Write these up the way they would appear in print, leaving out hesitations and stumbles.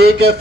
1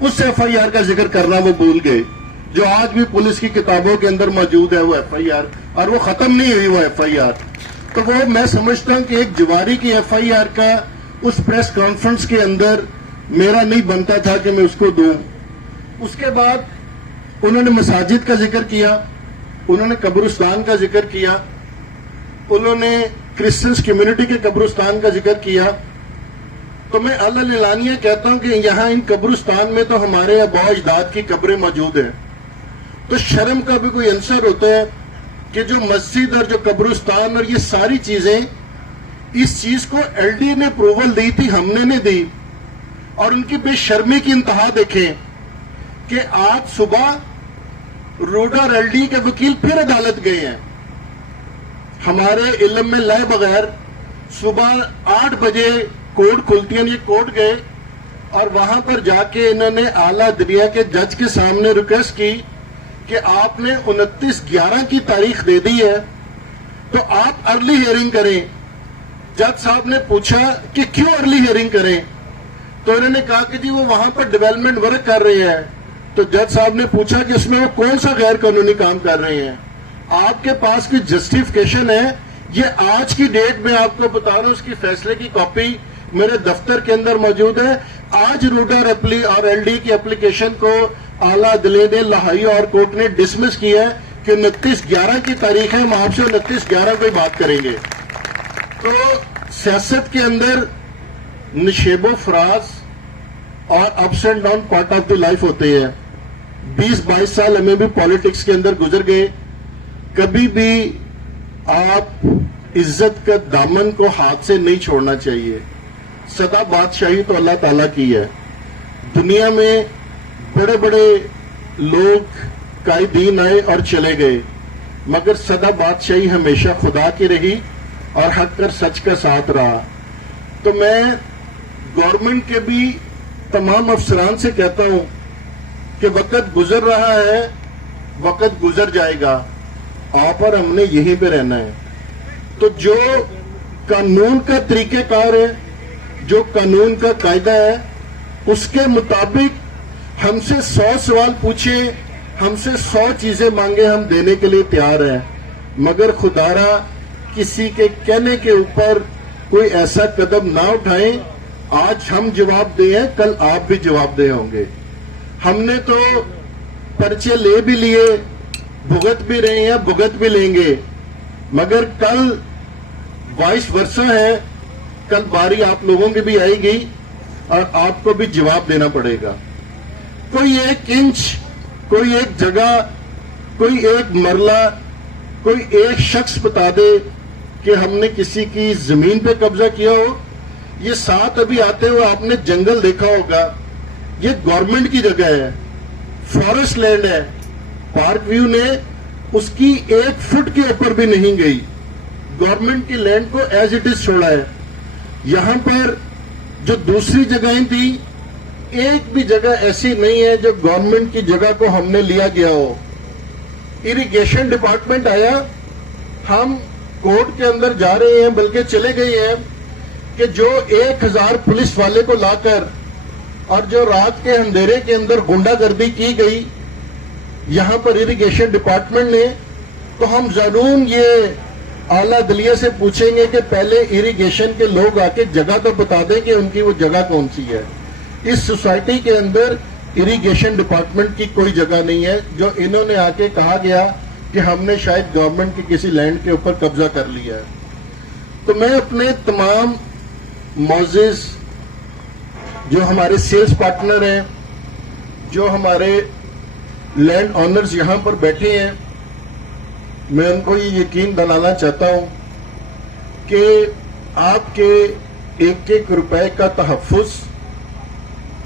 us F I R کا ذکر کرنا وہ بھول گئے جو آج بھی پولیس کی کتابوں کے اندر موجود ہے، وہ ایف آئی آر، اور وہ ختم نہیں ہوئی وہ ایف آئی آر. تو وہ میں سمجھتا ہوں کہ ایک جواری کی ایف آئی آر کا اس پریس کانفرنس کے اندر میرا نہیں بنتا تھا کہ میں اس کو دوں. اس کے بعد انہوں نے مساجد کا ذکر کیا، انہوں نے قبرستان کا ذکر کیا، انہوں نے کرسچنس کمیونٹی کے قبرستان کا ذکر کیا. تو میں اعلانیہ کہتا ہوں کہ یہاں ان قبرستان میں تو ہمارے آباء و اجداد کی قبریں موجود ہیں. تو شرم کا بھی کوئی عنصر ہوتا ہے کہ جو مسجد اور جو قبرستان اور یہ ساری چیزیں، اس چیز کو ایل ڈی نے اپروول دی تھی، ہم نے نہیں دی. اور ان کی بے شرمی کی انتہا دیکھیں کہ آج صبح روڈا اور ایل ڈی کے وکیل پھر عدالت گئے ہیں ہمارے علم میں لائے بغیر. صبح 8 بجے کورٹ کھلتی ہے، یہ کورٹ گئے اور وہاں پر جا کے انہوں نے اعلیٰ عدلیہ کے جج کے سامنے ریکویسٹ کی کہ آپ نے 29/11 کی تاریخ دے دی ہے تو آپ ارلی ہیئرنگ کریں. جج صاحب نے پوچھا کہ کیوں ارلی ہیئرنگ کریں؟ تو انہوں نے کہا کہ جی وہ وہاں پر ڈیولپمنٹ ورک کر رہے ہیں. تو جج صاحب نے پوچھا کہ اس میں وہ کون سا غیر قانونی کام کر رہے ہیں؟ آپ کے پاس کوئی جسٹیفیکیشن ہے؟ یہ آج کی ڈیٹ میں آپ کو بتا رہا ہوں، اس کی فیصلے کی کاپی میرے دفتر کے اندر موجود ہے. آج روڈا اور ایل ڈی کی اپلیکیشن کو اعلیٰ عدلیہ نے لاہور اور کورٹ نے ڈسمس کیا ہے کہ 29/11 کی تاریخ ہے، ہم آپ سے 29/11 کو بات کریں گے. تو سیاست کے اندر نشیب و فراز اور ups and down part of the life ہوتے ہیں. 20-22 سال ہمیں بھی پالیٹکس کے اندر گزر گئے. کبھی بھی آپ عزت کا دامن کو ہاتھ سے نہیں چھوڑنا چاہیے. سدا بادشاہی تو اللہ تعالیٰ کی ہے. دنیا میں بڑے بڑے لوگ قائدین آئے اور چلے گئے، مگر سدا بادشاہی ہمیشہ خدا کی رہی اور حق اور سچ کا ساتھ رہا. تو میں گورنمنٹ کے بھی تمام افسران سے کہتا ہوں کہ وقت گزر رہا ہے، وقت گزر جائے گا، آپ اور ہم نے یہیں پہ رہنا ہے. تو جو قانون کا طریقہ کار ہے، جو قانون کا قاعدہ ہے، اس کے مطابق ہم سے 100 سوال پوچھیں، ہم سے 100 چیزیں مانگے، ہم دینے کے لیے تیار ہیں. مگر خدارا کسی کے کہنے کے اوپر کوئی ایسا قدم نہ اٹھائیں. آج ہم جواب دے ہیں، کل آپ بھی جواب دے ہوں گے. ہم نے تو پرچے لے بھی لیے، بھگت بھی رہے ہیں، بھگت بھی لیں گے، مگر کل وائس ورثہ ہے. کل باری آپ لوگوں کی بھی آئے گی اور آپ کو بھی جواب دینا پڑے گا. کوئی ایک انچ، کوئی ایک جگہ، کوئی ایک مرلہ، کوئی ایک شخص بتا دے کہ ہم نے کسی کی زمین پہ قبضہ کیا ہو. یہ ساتھ ابھی آتے ہوئے آپ نے جنگل دیکھا ہوگا، یہ گورنمنٹ کی جگہ ہے، فارسٹ لینڈ ہے. پارک ویو نے اس کی 1 فٹ کے اوپر بھی نہیں گئی، گورنمنٹ کی لینڈ کو ایز اٹ از چھوڑا ہے. یہاں پر جو دوسری جگہیں تھیں، ایک بھی جگہ ایسی نہیں ہے جو گورنمنٹ کی جگہ کو ہم نے لیا گیا ہو. اریگیشن ڈپارٹمنٹ آیا، ہم کورٹ کے اندر جا رہے ہیں، بلکہ چلے گئے ہیں کہ جو 1000 پولیس والے کو لا کر اور جو رات کے اندھیرے کے اندر گنڈا گردی کی گئی یہاں پر اریگیشن ڈپارٹمنٹ نے، تو ہم ضرور یہ اعلیٰ عدلیہ سے پوچھیں گے کہ پہلے اریگیشن کے لوگ آ کے جگہ تو بتا دیں کہ ان کی وہ جگہ کون سی ہے. اس سوسائٹی کے اندر اریگیشن ڈپارٹمنٹ کی کوئی جگہ نہیں ہے. جو انہوں نے آ کے کہا گیا کہ ہم نے شاید گورنمنٹ کی کسی لینڈ کے اوپر قبضہ کر لیا ہے. تو میں اپنے تمام معزز جو ہمارے سیلز پارٹنر ہیں، جو ہمارے لینڈ آنرز یہاں پر بیٹھے ہیں، میں ان کو یہ یقین دلانا چاہتا ہوں کہ آپ کے 1-1 روپے کا تحفظ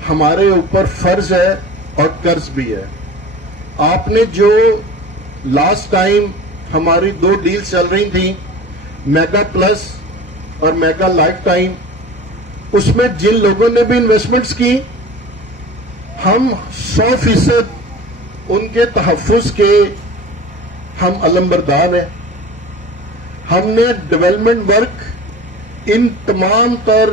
ہمارے اوپر فرض ہے اور قرض بھی ہے. آپ نے جو لاسٹ ٹائم ہماری 2 ڈیل چل رہی تھیں، میگا پلس اور میگا لائف ٹائم، اس میں جن لوگوں نے بھی انویسٹمنٹس کی، ہم 100% ان کے تحفظ کے ہم علمبردار ہیں. ہم نے ڈیولپمنٹ ورک ان تمام تر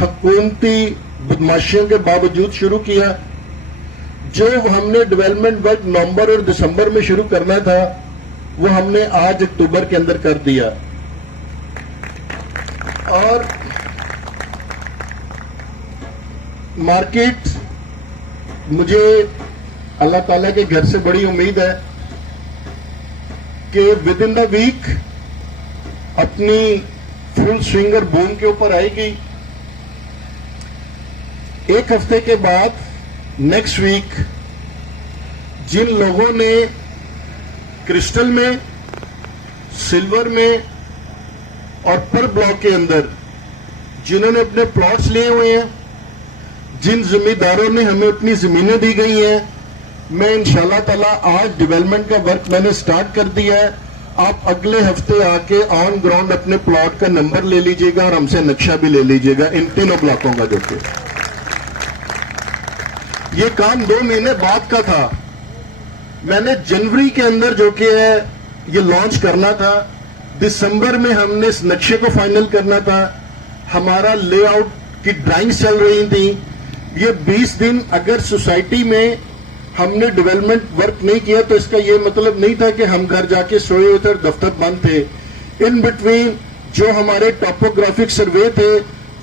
حکومتی بدماشیوں کے باوجود شروع کیا. جو ہم نے ڈیولپمنٹ ورک نومبر اور دسمبر میں شروع کرنا تھا وہ ہم نے آج اکتوبر کے اندر کر دیا. اور مارکیٹ مجھے اللہ تعالیٰ کے گھر سے بڑی امید ہے کہ ود ان دا ویک اپنی فل سوئنگ اور بوم کے اوپر آئے گی. ایک ہفتے کے بعد نیکسٹ ویک جن لوگوں نے کرسٹل میں، سلور میں اور پر بلاک کے اندر جنہوں نے اپنے پلاٹس لیے ہوئے ہیں، جن زمینداروں نے ہمیں اپنی زمینیں دی گئی ہیں، میں انشاءاللہ تعالیٰ آج ڈیولپمنٹ کا ورک میں نے سٹارٹ کر دیا ہے. آپ اگلے ہفتے آ کے آن گراؤنڈ اپنے پلاٹ کا نمبر لے لیجئے گا اور ہم سے نقشہ بھی لے لیجئے گا ان تینوں بلاکوں کا. جو کہ یہ کام 2 مہینے بعد کا تھا. میں نے جنوری کے اندر جو کہ ہے یہ لانچ کرنا تھا. دسمبر میں ہم نے اس نقشے کو فائنل کرنا تھا. ہمارا لے آؤٹ کی ڈرائنگز چل رہی تھیں. یہ 20 دن اگر سوسائٹی میں ہم نے ڈیولپمنٹ ورک نہیں کیا تو اس کا یہ مطلب نہیں تھا کہ ہم گھر جا کے سوئے ہوئے تھے اور دفتر بند تھے. ان بٹوین جو ہمارے ٹاپوگرافک سروے تھے،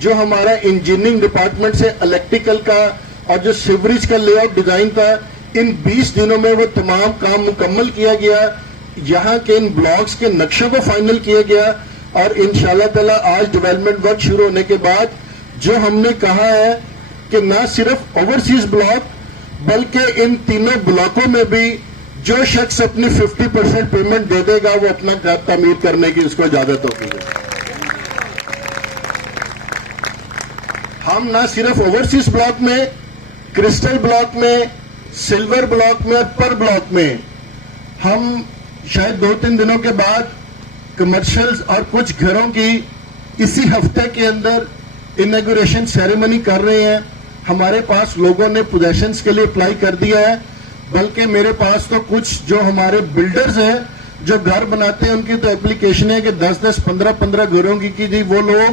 جو ہمارا انجینئرنگ ڈپارٹمنٹ سے الیکٹریکل کا اور جو سیوریج کا لے آؤٹ ڈیزائن تھا، ان 20 دنوں میں وہ تمام کام مکمل کیا گیا. یہاں کے ان بلاکس کے نقشوں کو فائنل کیا گیا اور انشاءاللہ تعالی آج ڈیولپمنٹ ورک شروع ہونے کے بعد جو ہم نے کہا ہے کہ نہ صرف اوورسیز بلاک بلکہ ان تینوں بلاکوں میں بھی جو شخص اپنی 50% پیمنٹ دے دے گا وہ اپنا گھر تعمیر کرنے کی اس کو اجازت ہوگی. ہم نہ صرف اوورسیز بلاک میں، کرسٹل بلاک میں، سلور بلاک میں اور پر بلاک میں، ہم شاید 2-3 دنوں کے بعد کمرشلز اور کچھ گھروں کی اسی ہفتے کے اندر انیگوریشن سیریمنی کر رہے ہیں. ہمارے پاس لوگوں نے پوزیشنز کے لیے اپلائی کر دیا ہے، بلکہ میرے پاس تو کچھ جو ہمارے بلڈرز ہیں جو گھر بناتے ہیں ان کی تو اپلیکیشن ہے کہ 10-10 15-15 گھروں کی تھی. وہ لوگ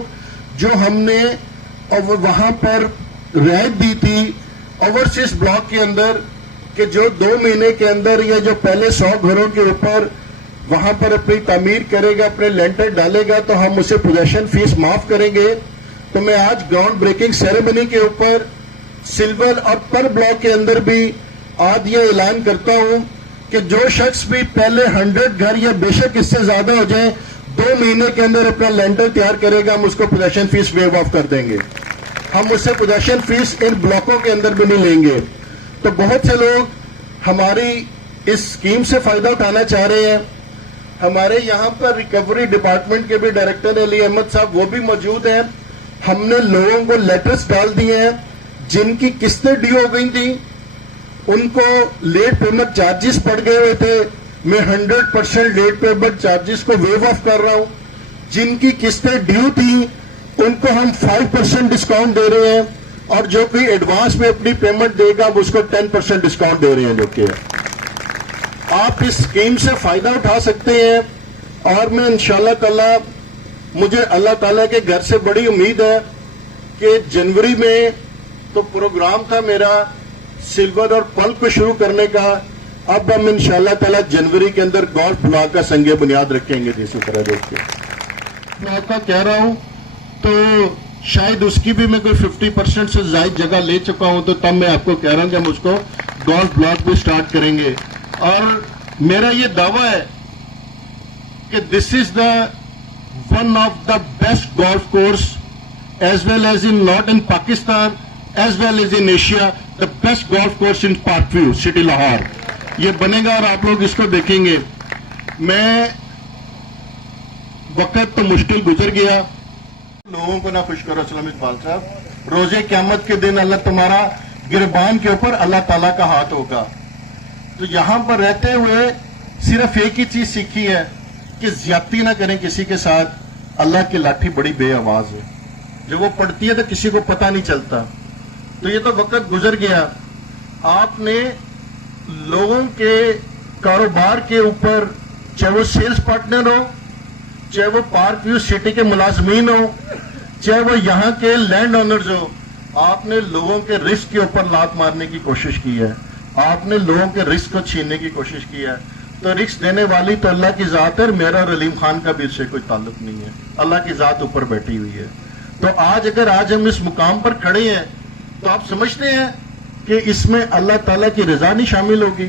جو ہم نے وہاں پر رعایت دی تھی اوورسیز بلاک کے اندر کہ جو 2 مہینے کے اندر یا جو پہلے 100 گھروں کے اوپر وہاں پر اپنی تعمیر کرے گا، اپنے لینٹر ڈالے گا تو ہم اسے پوزیشن فیس معاف کریں گے. تو میں آج گراؤنڈ بریکنگ سیریمنی کے اوپر سلور اور پر بلاک کے اندر بھی آج یہ اعلان کرتا ہوں کہ جو شخص بھی پہلے 100 گھر یا بے شک اس سے زیادہ ہو جائیں 2 مہینے کے اندر اپنا لینٹر تیار کرے گا، ہم اس کو پوزیشن فیس ویو آف کر دیں گے. ہم اس سے پوزیشن فیس ان بلاکوں کے اندر بھی نہیں لیں گے. تو بہت سے لوگ ہماری اس اسکیم سے فائدہ اٹھانا چاہ رہے ہیں. ہمارے یہاں پر ریکوری ڈپارٹمنٹ کے بھی ڈائریکٹر علی احمد صاحب وہ بھی موجود ہیں. ہم نے لوگوں کو لیٹرز ڈال دیے ہیں جن کی قسطیں ڈیو ہو گئی تھیں، ان کو لیٹ پیمنٹ چارجز پڑ گئے ہوئے تھے. میں 100% لیٹ پیمنٹ چارجز کو ویو آف کر رہا ہوں. جن کی قسطیں ڈیو تھیں ان کو ہم 5% ڈسکاؤنٹ دے رہے ہیں اور جو کوئی ایڈوانس میں اپنی پیمنٹ دے گا وہ اس کو 10% ڈسکاؤنٹ دے رہے ہیں. جو کہ آپ اس اسکیم سے فائدہ اٹھا سکتے ہیں اور میں انشاءاللہ تعالی مجھے اللہ تعالیٰ کے گھر سے بڑی امید ہے کہ جنوری میں تو پروگرام تھا میرا سلور اور پل کو شروع کرنے کا. اب ہم انشاءاللہ تعالیٰ جنوری کے اندر گولف بلاک کا سنگ بنیاد رکھیں گے. اسی طرح دیکھ کے بلاک کا کہہ رہا ہوں تو شاید اس کی بھی میں کوئی 50% سے زائد جگہ لے چکا ہوں، تو تب میں آپ کو کہہ رہا ہوں کہ ہم اس کو گولف بلاک بھی سٹارٹ کریں گے. اور میرا یہ دعویٰ ہے کہ this is the one of the best golf course as well as in not in Pakistan as well as in Asia, the best golf course in Park View City Lahore. یہ بنے گا اور آپ لوگ اس کو دیکھیں گے. میں وقت تو مشکل گزر گیا. لوگوں کو نہ خوش کرو سلام اقبال صاحب، روزے قیامت کے دن اللہ تمہارا گربان کے اوپر اللہ تعالیٰ کا ہاتھ ہوگا. تو یہاں پر رہتے ہوئے صرف ایک ہی چیز سیکھی ہے کہ زیادتی نہ کریں کسی کے ساتھ. اللہ کی لاٹھی بڑی بے آواز ہے، جب وہ پڑتی ہے تو کسی کو پتہ نہیں چلتا. تو یہ تو وقت گزر گیا. آپ نے لوگوں کے کاروبار کے اوپر، چاہے وہ سیلز پارٹنر ہو، چاہے وہ پارک ویو سٹی کے ملازمین ہو، چاہے وہ یہاں کے لینڈ اونرز ہو، آپ نے لوگوں کے رسک کے اوپر لات مارنے کی کوشش کی ہے. آپ نے لوگوں کے رزق کو چھیننے کی کوشش کی ہے. تو رزق دینے والی تو اللہ کی ذات ہے, میرا اور علیم خان کا بھی اس سے کوئی تعلق نہیں ہے. اللہ کی ذات اوپر بیٹھی ہوئی ہے. تو اگر آج ہم اس مقام پر کھڑے ہیں تو آپ سمجھتے ہیں کہ اس میں اللہ تعالیٰ کی رضا نہیں شامل ہوگی,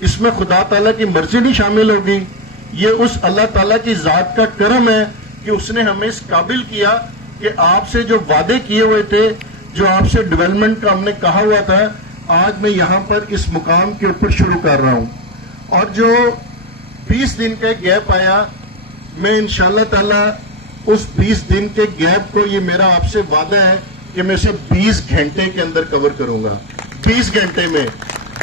اس میں خدا تعالیٰ کی مرضی نہیں شامل ہوگی. یہ اس اللہ تعالیٰ کی ذات کا کرم ہے کہ اس نے ہمیں اس قابل کیا کہ آپ سے جو وعدے کیے ہوئے تھے, جو آپ سے ڈیولپمنٹ کا ہم نے کہا ہوا تھا, آج میں یہاں پر اس مقام کے اوپر شروع کر رہا ہوں. اور جو 20 دن کا گیپ آیا, میں انشاءاللہ تعالیٰ اس 20 دن کے گیپ کو, یہ میرا آپ سے وعدہ ہے کہ میں اسے 20 گھنٹے کے اندر کور کروں گا. 20 گھنٹے میں,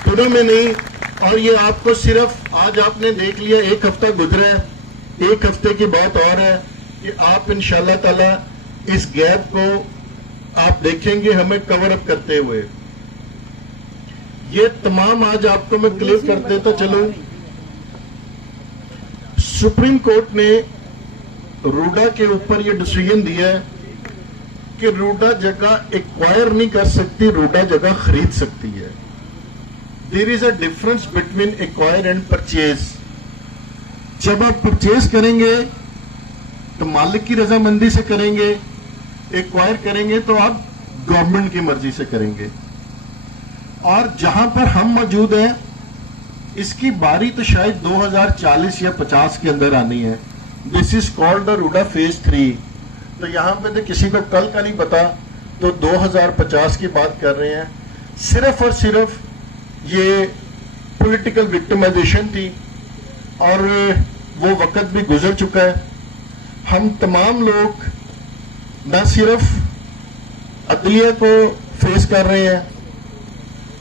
دنوں میں نہیں. اور یہ آپ کو صرف آج آپ نے دیکھ لیا, 1 ہفتہ گزرا ہے, 1 ہفتے کی بات اور ہے کہ آپ انشاءاللہ تعالیٰ اس گیپ کو آپ دیکھیں گے ہمیں کور اپ کرتے ہوئے. یہ تمام آج آپ کو میں کلیئر کر دیتا چلوں. سپریم کورٹ نے روڈا کے اوپر یہ ڈیسیژن دیا ہے کہ روڈا جگہ ایکوائر نہیں کر سکتی, روڈا جگہ خرید سکتی ہے. There is a difference between acquire and purchase. جب آپ پرچیز کریں گے تو مالک کی رضامندی سے کریں گے, ایکوائر کریں گے تو آپ گورنمنٹ کی مرضی سے کریں گے. اور جہاں پر ہم موجود ہیں اس کی باری تو شاید 2040 یا 50 کے اندر آنی ہے. دس از کالڈ دا روڈا فیز 3. تو یہاں پہ تو کسی کو کل کا نہیں پتا, تو 2050 کی بات کر رہے ہیں. صرف اور صرف یہ پولیٹیکل وکٹمائزیشن تھی اور وہ وقت بھی گزر چکا ہے. ہم تمام لوگ نہ صرف عدلیہ کو فیس کر رہے ہیں,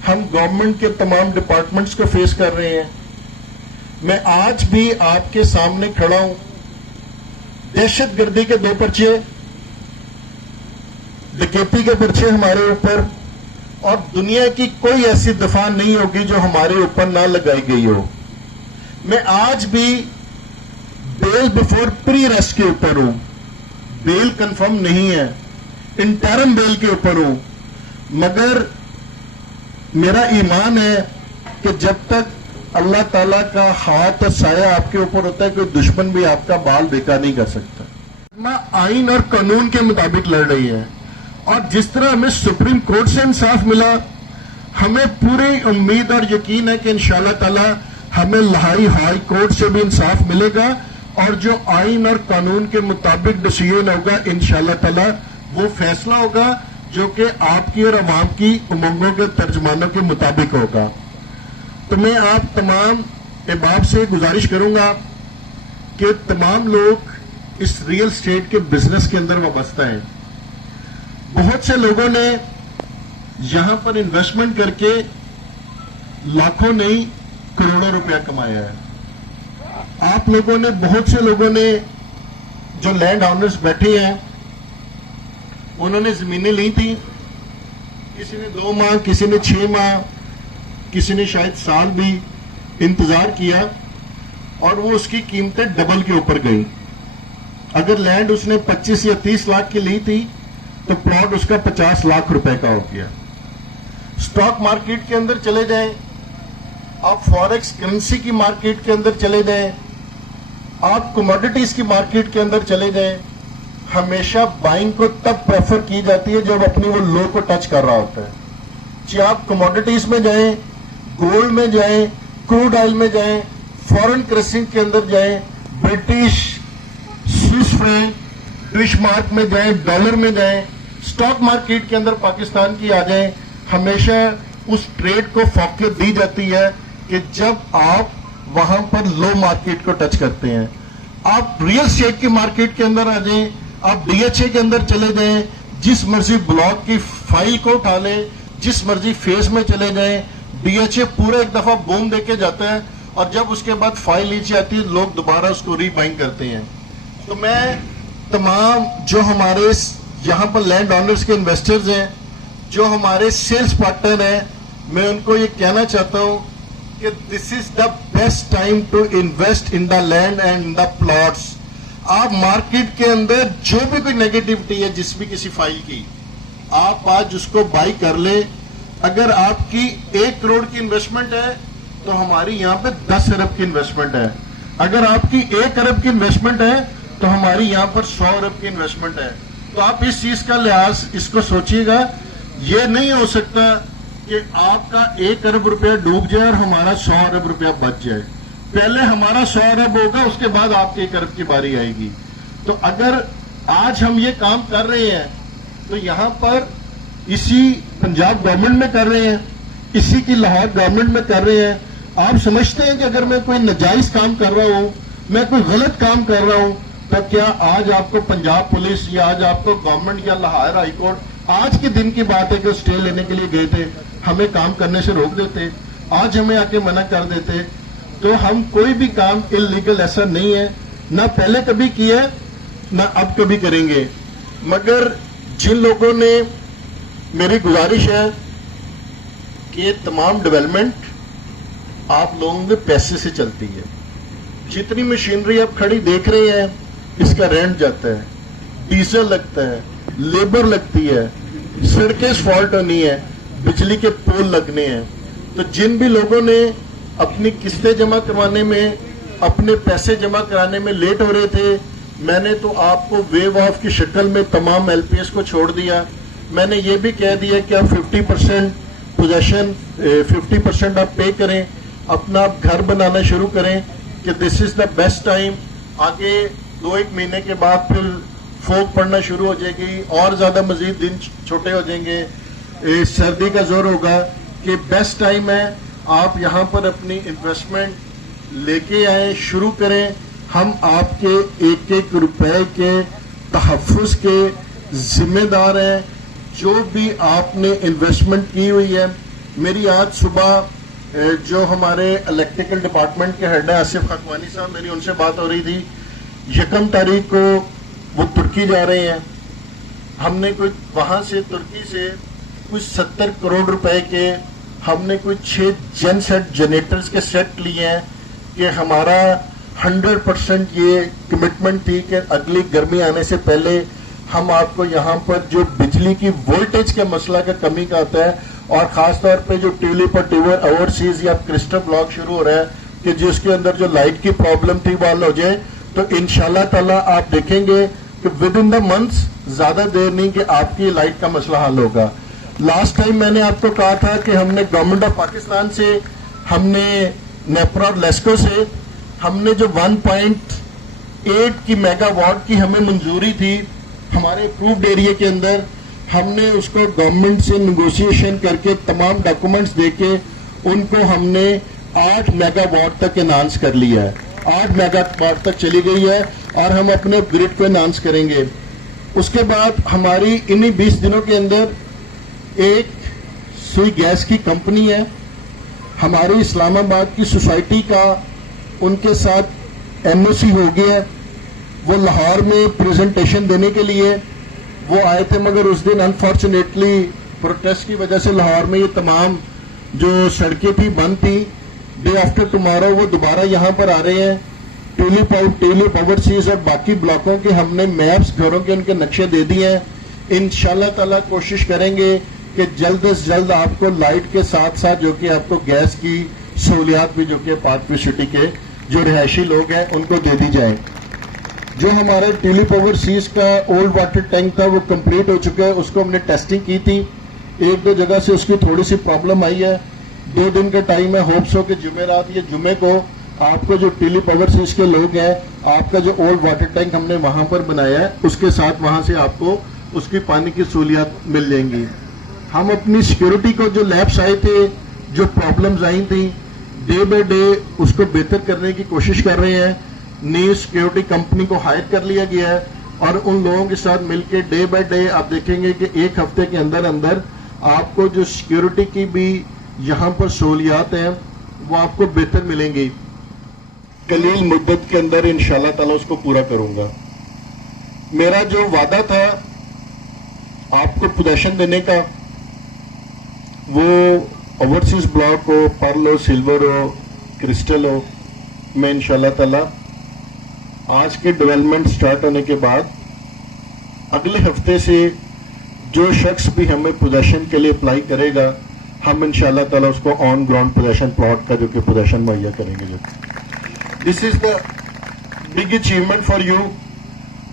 ہم گورنمنٹ کے تمام ڈپارٹمنٹس کو فیس کر رہے ہیں. میں آج بھی آپ کے سامنے کھڑا ہوں. دہشت گردی کے 2 پرچے, ڈکیتی کے پرچے ہمارے اوپر, اور دنیا کی کوئی ایسی دفعہ نہیں ہوگی جو ہمارے اوپر نہ لگائی گئی ہو. میں آج بھی بیل بفور پری ریسٹ کے اوپر ہوں, بیل کنفرم نہیں ہے, انٹرم بیل کے اوپر ہوں. مگر میرا ایمان ہے کہ جب تک اللہ تعالیٰ کا ہاتھ اور سایہ آپ کے اوپر ہوتا ہے, کوئی دشمن بھی آپ کا بال بیکا نہیں کر سکتا. میں آئین اور قانون کے مطابق لڑ رہی ہے, اور جس طرح ہمیں سپریم کورٹ سے انصاف ملا, ہمیں پوری امید اور یقین ہے کہ انشاءاللہ تعالیٰ ہمیں ہائی کورٹ سے بھی انصاف ملے گا, اور جو آئین اور قانون کے مطابق ڈیسیژن ہوگا انشاءاللہ تعالیٰ وہ فیصلہ ہوگا جو کہ آپ کی اور عوام کی امنگوں کے ترجمانوں کے مطابق ہوگا. تو میں آپ تمام احباب سے گزارش کروں گا کہ تمام لوگ اس ریئل اسٹیٹ کے بزنس کے اندر وابستہ ہیں. بہت سے لوگوں نے یہاں پر انویسٹمنٹ کر کے لاکھوں نہیں کروڑوں روپیہ کمایا ہے. آپ لوگوں نے, بہت سے لوگوں نے جو لینڈ آنرز بیٹھے ہیں انہوں نے زمینیں لی تھی, کسی نے 2 ماہ, کسی نے 6 ماہ, کسی نے شاید سال بھی انتظار کیا, اور وہ اس کی قیمتیں ڈبل کے اوپر گئی. اگر لینڈ اس نے 25 یا 30 لاکھ کی لی تھی تو پلاٹ اس کا 50 لاکھ روپے کا ہو گیا. سٹاک مارکیٹ کے اندر چلے جائیں, آپ فوریکس کرنسی کی مارکیٹ کے اندر چلے جائیں, آپ کموڈیٹیز کی مارکیٹ کے اندر چلے جائیں, ہمیشہ بائنگ کو تب پریفر کی جاتی ہے جب اپنی وہ لو کو ٹچ کر رہا ہوتا ہے. چاہے آپ کموڈیٹیز میں جائیں, گولڈ میں جائیں, کروڈ آئل میں جائیں, فورن کرنسی کے اندر جائیں, British, Swiss Frank, dose mark میں جائیں, ڈالر میں جائیں, سٹاک مارکیٹ کے اندر پاکستان کی آ جائیں, ہمیشہ اس ٹریڈ کو فوقیت دی جاتی ہے کہ جب آپ وہاں پر لو مارکیٹ کو ٹچ کرتے ہیں. آپ ریئل اسٹیٹ کی مارکیٹ کے اندر آ جائیں, آپ ڈی ایچ اے کے اندر چلے جائیں, جس مرضی بلاک کی فائل کو اٹھا لیں, جس مرضی فیز میں چلے جائیں, ڈی ایچ اے پورا ایک دفعہ بوم دے کے جاتا ہے, اور جب اس کے بعد فائل نیچے آتی ہے لوگ دوبارہ اس کو ری بائنگ کرتے ہیں. تو میں تمام جو ہمارے یہاں پر لینڈ آنرز کے انویسٹرز ہیں, جو ہمارے سیلز پارٹنر ہیں, میں ان کو یہ کہنا چاہتا ہوں کہ this is the best time to invest in the land and in the plots. آپ مارکیٹ کے اندر جو بھی کوئی نیگیٹیوٹی ہے جس بھی کسی فائل کی, آپ آج اس کو بائی کر لیں, اگر آپ کی 1 کروڑ کی انویسٹمنٹ ہے تو ہماری یہاں پہ 10 ارب کی انویسٹمنٹ ہے. اگر آپ کی 1 ارب کی انویسٹمنٹ ہے تو ہماری یہاں پر 100 ارب کی انویسٹمنٹ ہے. تو آپ اس چیز کا لحاظ اس کو سوچیے گا. یہ نہیں ہو سکتا کہ آپ کا 1 ارب روپیہ ڈوب جائے اور ہمارا 100 ارب روپیہ بچ جائے. پہلے ہمارا 100 ارب ہوگا, اس کے بعد آپ کے 1 ارب کی باری آئے گی. تو اگر آج ہم یہ کام کر رہے ہیں تو یہاں پر اسی پنجاب گورنمنٹ میں کر رہے ہیں, اسی کی لاہور گورنمنٹ میں کر رہے ہیں. آپ سمجھتے ہیں کہ اگر میں کوئی ناجائز کام کر رہا ہوں, میں کوئی غلط کام کر رہا ہوں, تو کیا آج آپ کو پنجاب پولیس یا آج آپ کو گورنمنٹ یا لاہور ہائی کورٹ آج کے دن کی بات ہے کہ اسٹے لینے کے لیے گئے تھے, ہمیں کام کرنے سے روک دیتے, آج ہمیں آ کے منع کر دیتے؟ تو ہم کوئی بھی کام انلیگل ایسا نہیں ہے, نہ پہلے کبھی کیا نہ اب کبھی کریں گے. مگر جن لوگوں نے, میری گزارش ہے کہ تمام ڈیولپمنٹ آپ لوگوں کے پیسے سے چلتی ہے. جتنی مشینری آپ کھڑی دیکھ رہے ہیں اس کا رینٹ جاتا ہے, ڈیزل لگتا ہے, لیبر لگتی ہے, سڑکیں اسفالٹ ہونی ہے, بجلی کے پول لگنے ہیں. تو جن بھی لوگوں نے اپنی قسطیں جمع کروانے میں, اپنے پیسے جمع کرانے میں لیٹ ہو رہے تھے, میں نے تو آپ کو ویو آف کی شکل میں تمام ایل پی ایس کو چھوڑ دیا. میں نے یہ بھی کہہ دیا کہ آپ 50% پوزیشن 50% آپ پے کریں, اپنا آپ گھر بنانا شروع کریں کہ this is the best time. آگے 2-1 مہینے کے بعد پھر فوگ پڑنا شروع ہو جائے گی, اور زیادہ مزید دن چھوٹے ہو جائیں گے, سردی کا زور ہوگا, کہ بیسٹ ٹائم ہے. آپ یہاں پر اپنی انویسٹمنٹ لے کے آئیں, شروع کریں. ہم آپ کے 1-1 روپے کے تحفظ کے ذمہ دار ہیں. جو بھی آپ نے انویسٹمنٹ کی ہوئی ہے, میری آج صبح جو ہمارے الیکٹریکل ڈپارٹمنٹ کے ہیڈ ہیں آصف خاکوانی صاحب, میری ان سے بات ہو رہی تھی. 1 تاریخ کو وہ ترکی جا رہے ہیں. ہم نے کوئی وہاں سے ترکی سے کچھ 70 کروڑ روپے کے ہم نے کوئی 6 جن سیٹ جنریٹرز کے سیٹ لیے ہیں کہ ہمارا 100% یہ کمٹمنٹ تھی کہ اگلی گرمی آنے سے پہلے ہم آپ کو یہاں پر جو بجلی کی وولٹیج کے مسئلہ کا کمی کا آتا ہے, اور خاص طور پہ جو ٹیولپ اور ٹیور اوورسیز یا کرسٹل بلاک شروع ہو رہا ہے کہ جس کے اندر جو لائٹ کی پرابلم تھی وہ حل ہو جائے. تو انشاءاللہ تعالیٰ آپ دیکھیں گے کہ ود ان دا منتھس, زیادہ دیر نہیں کہ آپ کی لائٹ کا مسئلہ حل ہوگا. لاسٹ ٹائم میں نے آپ کو کہا تھا کہ ہم نے گورنمنٹ آف پاکستان سے, ہم نے نیپرا اور لیسکو سے ہم نے جو 1.8 کی میگا واٹ کی ہمیں منظوری تھی ہمارے اپرووڈ ایریا کے اندر, ہم نے اس کو گورنمنٹ سے نیگوشیشن کر کے تمام ڈاکومنٹس دے کے ان کو ہم نے 8 میگا واٹ تک انہانس کر لیا ہے. 8 میگا واٹ تک چلی گئی ہے, اور ہم اپنے گریڈ کو انہانس کریں گے. اس کے بعد ہماری انہی 20 دنوں کے اندر ایک سوئی گیس کی کمپنی ہے, ہماری اسلام آباد کی سوسائٹی کا ان کے ساتھ NOC ہو گیا ہے. وہ لاہور میں پریزنٹیشن دینے کے لیے وہ آئے تھے, مگر اس دن انفارچونیٹلی پروٹیسٹ کی وجہ سے لاہور میں یہ تمام جو سڑکیں تھی بند تھی. ڈے آفٹر ٹمارو وہ دوبارہ یہاں پر آ رہے ہیں. ٹیولپ اوورسیز اور باقی بلاکوں کے ہم نے میپس گھروں کے ان کے نقشے دے دیے ہیں. انشاءاللہ تعالیٰ کوشش کریں گے کہ جلد از جلد آپ کو لائٹ کے ساتھ ساتھ جو کہ آپ کو گیس کی سہولیات بھی جو کہ پارک وی سٹی کے جو رہائشی لوگ ہیں ان کو دے دی جائے. جو ہمارے ٹیولپ اوورسیز کا اولڈ واٹر ٹینک تھا وہ کمپلیٹ ہو چکا ہے, اس کو ہم نے ٹیسٹنگ کی تھی. 1-2 جگہ سے اس کی تھوڑی سی پرابلم آئی ہے. 2 دن کا ٹائم ہے, ہوپس ہو کہ جمعرات یا جمعے کو آپ کو جو ٹیولپ اوورسیز کے لوگ ہیں, آپ کا جو اولڈ واٹر ٹینک ہم نے وہاں پر بنایا ہے اس کے ساتھ وہاں سے آپ کو اس کی پانی کی سہولیات مل جائیں گی. ہم اپنی سیکیورٹی کو جو لیبس آئے تھے, جو پرابلمز آئی تھیں, ڈے بائی ڈے اس کو بہتر کرنے کی کوشش کر رہے ہیں. نئی سیکیورٹی کمپنی کو ہائر کر لیا گیا ہے, اور ان لوگوں کے ساتھ مل کے ڈے بائی ڈے آپ دیکھیں گے کہ 1 ہفتے کے اندر اندر آپ کو جو سیکیورٹی کی بھی یہاں پر سہولیات ہیں وہ آپ کو بہتر ملیں گی. قلیل مدت کے اندر انشاءاللہ تعالیٰ اس کو پورا کروں گا. میرا جو وعدہ تھا آپ کو پوزیشن دینے کا, وہ اوورسیز بلاک ہو, پرل ہو, سلور ہو, کرسٹل ہو, میں انشاءاللہ تعالیٰ آج کے ڈیولپمنٹ سٹارٹ ہونے کے بعد اگلے ہفتے سے جو شخص بھی ہمیں پوزیشن کے لیے اپلائی کرے گا, ہم انشاءاللہ تعالیٰ اس کو آن گراؤنڈ پوزیشن پلاٹ کا جو کہ پوزیشن مہیا کریں گے. جو this is the big achievement for you.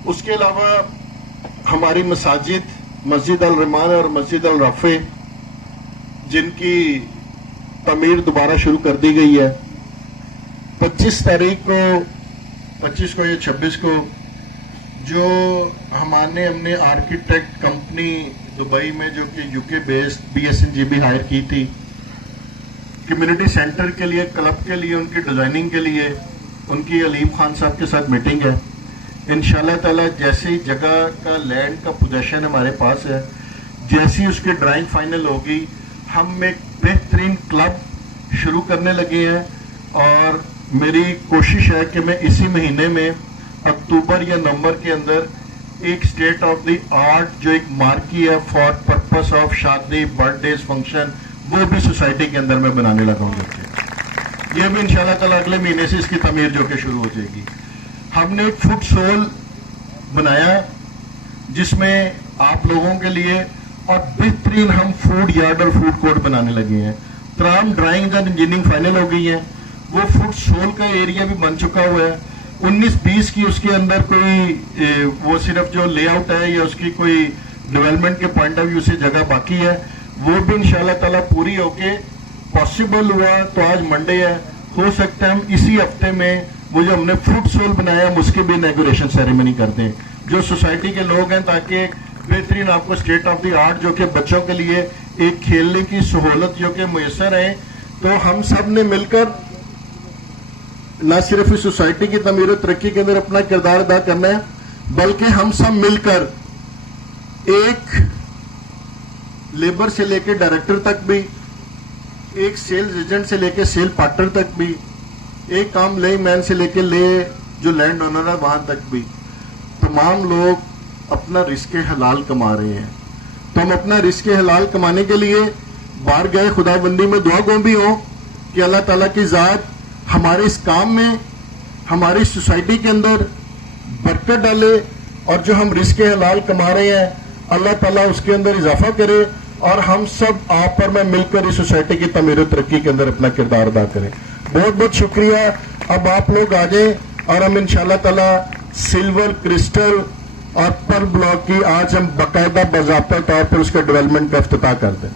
اس کے علاوہ ہماری مساجد، مسجد الرحمان اور مسجد الرافع، جن کی تعمیر دوبارہ شروع کر دی گئی ہے، 25 تاریخ کو 25 کو یا 26 کو جو ہم نے آرکیٹیکٹ کمپنی دبئی میں جو کہ یو کے بیسڈ BSNGB ہائر کی تھی کمیونٹی سینٹر کے لیے، کلب کے لیے، ان کی ڈیزائننگ کے لیے، ان کی علیم خان صاحب کے ساتھ میٹنگ ہے. انشاءاللہ تعالیٰ جیسی جگہ کا لینڈ کا پوزیشن ہمارے پاس ہے، جیسی اس کی ڈرائنگ فائنل ہوگی، ہم ایک بہترین کلب شروع کرنے لگے ہیں. اور میری کوشش ہے کہ میں اسی مہینے میں اکتوبر یا نومبر کے اندر ایک اسٹیٹ آف دی آرٹ جو ایک مارکی ہے فار پرپس آف شادی، برتھ ڈیز، فنکشن، وہ بھی سوسائٹی کے اندر میں بنانے لگا ہوں. یہ بھی انشاءاللہ تعالیٰ اگلے مہینے سے اس کی تعمیر جو کہ شروع ہو جائے گی. ہم نے ایک فوڈ سول بنایا جس میں آپ لوگوں کے لیے اور بہترین ہم فوڈ یارڈ اور فوڈ کورٹ بنانے لگے ہیں. تمام ڈرائنگ اینڈ انجینئرنگ فائنل ہو گئی ہے. وہ فوڈ سول کا ایریا بھی بن چکا ہوا ہے. 19-20 کی اس کے اندر کوئی وہ صرف جو لے آؤٹ ہے یا اس کی کوئی ڈیولپمنٹ کے پوائنٹ آف ویو سے جگہ باقی ہے، وہ بھی انشاءاللہ تعالیٰ پوری ہو کے پاسبل ہوا تو آج منڈے ہے، ہو سکتا ہے ہم اسی ہفتے میں وہ جو ہم نے فوڈ سول بنایا ہم اس کی بھی انیگوریشن سیریمنی کرتے ہیں جو سوسائٹی کے لوگ ہیں، تاکہ بہترین آپ کو اسٹیٹ آف دی آرٹ جو کہ بچوں کے لیے ایک کھیلنے کی سہولت جو کہ میسر ہے. تو ہم سب نے مل کر نہ صرف اس سوسائٹی کی تعمیر و ترقی کے اندر اپنا کردار ادا کرنا ہے، بلکہ ہم سب مل کر ایک لیبر سے لے کے ڈائریکٹر تک بھی، ایک سیلز ایجنٹ سے لے کے سیل پارٹنر تک بھی، ایک عام لے مین سے لے کے جو لینڈ اونر ہے وہاں تک بھی، تمام لوگ اپنا رزق حلال کما رہے ہیں. تو ہم اپنا رزق حلال کمانے کے لیے باہر گئے خدا بندی میں دعا گو بھی ہوں کہ اللہ تعالیٰ کی ذات ہمارے اس کام میں، ہماری سوسائٹی کے اندر برکت ڈالے، اور جو ہم رزق حلال کما رہے ہیں اللہ تعالیٰ اس کے اندر اضافہ کرے، اور ہم سب آپ پر میں مل کر اس سوسائٹی کی تعمیر و ترقی کے اندر اپنا کردار ادا کریں. بہت بہت شکریہ. اب آپ لوگ آ جائیں اور ہم انشاءاللہ تعالیٰ سلور، کرسٹل اور پر بلاک کی آج ہم باقاعدہ باضابطہ طور پر اس کا ڈیولپمنٹ کا افتتاح کر دیں.